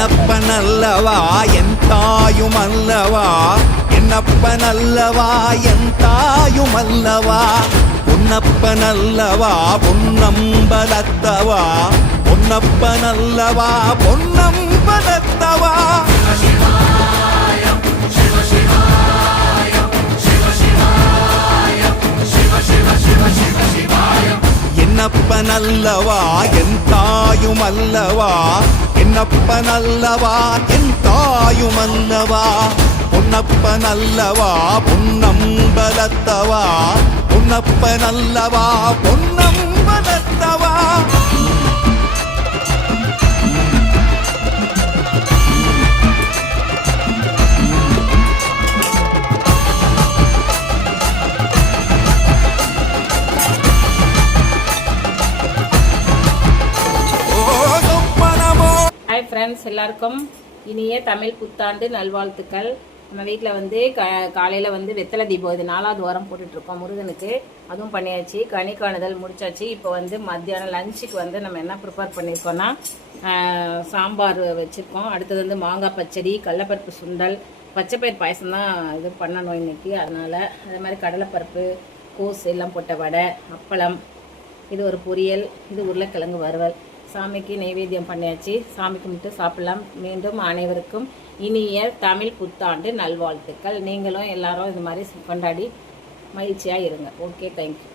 என்னப்பனல்லவா என் தாயுமல்லவா, என்னப்பனல்லவா என் தாயுமல்லவா, பொன்னப்பனல்லவா பொன்னம்பலத்தவா, பொன்னப்பனல்லவா பொன்னம்பலத்தவா. என்னப்பனல்லவா என் தாயுமல்லவா, என்னப்பனல்லவா என் தாயுமல்லவா, பொன்னப்பனல்லவா பொன்னம்பலத்தவா, பொன்னப்பனல்லவா பொன்னம்பலத்தவா. Hi friends, எல்லாருக்கும் இனிய தமிழ் புத்தாண்டு நல்வாழ்த்துக்கள். நம்ம வீட்டில் வந்து காலையில் வந்து வெத்தலை தீபம் இது 4வது வாரம் போட்டுட்ருக்கோம் முருகனுக்கு. அதுவும் பண்ணியாச்சு, கனி காணுதல் முடிச்சாச்சு. இப்போ வந்து மத்தியானம் லஞ்சுக்கு வந்து நம்ம என்ன ப்ரிப்பேர் பண்ணியிருக்கோன்னா சாம்பார் வச்சுருக்கோம். அடுத்தது வந்து மாங்காய் பச்சடி, கடலைப்பருப்பு சுண்டல், பச்சைப்பயிர் பாயசம் தான் இது பண்ணணும் இன்றைக்கி. அதனால் அதே மாதிரி கடலைப்பருப்பு, கோஸ் எல்லாம் போட்ட வடை, அப்பளம், இது ஒரு பொரியல், இது உருளைக்கிழங்கு வறுவல். சாமிக்கு நைவேத்தியம் பண்ணியாச்சு. சாமி கும்பிட்டு சாப்பிடலாம். மீண்டும் அனைவருக்கும் இனிய தமிழ் புத்தாண்டு நல்வாழ்த்துக்கள். நீங்களும் எல்லாரும் இது மாதிரி கொண்டாடி மகிழ்ச்சியாக இருங்க. Okay, thank you.